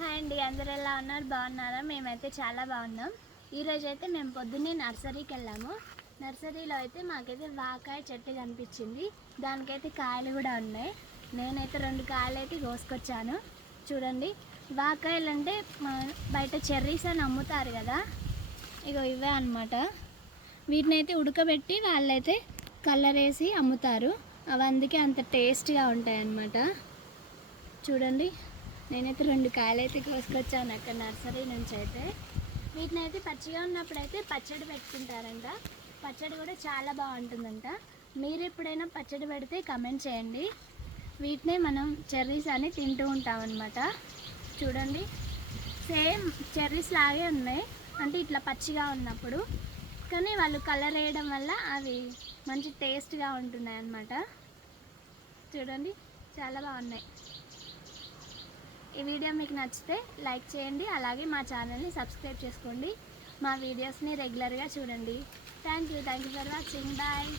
Hi అండి, అందరూ ఎలా ఉన్నారు? బాగున్నారా? మేమైతే చాలా బాగున్నాం. ఈరోజు అయితే మేము పొద్దున్నే నర్సరీకి వెళ్ళాము. నర్సరీలో అయితే మాకైతే వాకాయ చెట్టు కనిపించింది. దానికైతే కాయలు కూడా ఉన్నాయి. నేనైతే 2 కాయలు అయితే కోసుకొచ్చాను. చూడండి, వాకాయలు అంటే బయట చెర్రీస్ అని అమ్ముతారు కదా, ఇగో ఇవే అనమాట. వీటిని అయితే ఉడకబెట్టి వాళ్ళైతే కలర్ వేసి అమ్ముతారు. అవి అందుకే అంత టేస్ట్గా ఉంటాయి అన్నమాట. చూడండి, నేనైతే 2 కాయలు అయితే కోసుకొచ్చాను అక్కడ నర్సరీ నుంచి. అయితే వీటిని అయితే పచ్చిగా ఉన్నప్పుడు అయితే పచ్చడి పెట్టుకుంటారంట. పచ్చడి కూడా చాలా బాగుంటుందంట. మీరు ఎప్పుడైనా పచ్చడి పెడితే కమెంట్ చేయండి. వీటినే మనం చెర్రీస్ అని తింటూ ఉంటాం అన్నమాట. చూడండి, సేమ్ చెర్రీస్ లాగే ఉన్నాయి, అంటే ఇట్లా పచ్చిగా ఉన్నప్పుడు. కానీ వాళ్ళు కలర్ వేయడం వల్ల అవి మంచి టేస్ట్గా ఉంటున్నాయి అన్నమాట. చూడండి, చాలా బాగున్నాయి. ఈ వీడియో మీకు నచ్చితే లైక్ చేయండి, అలాగే మా ఛానల్ని సబ్స్క్రైబ్ చేసుకోండి. మా వీడియోస్ని రెగ్యులర్గా చూడండి. Thank you for watching. Bye.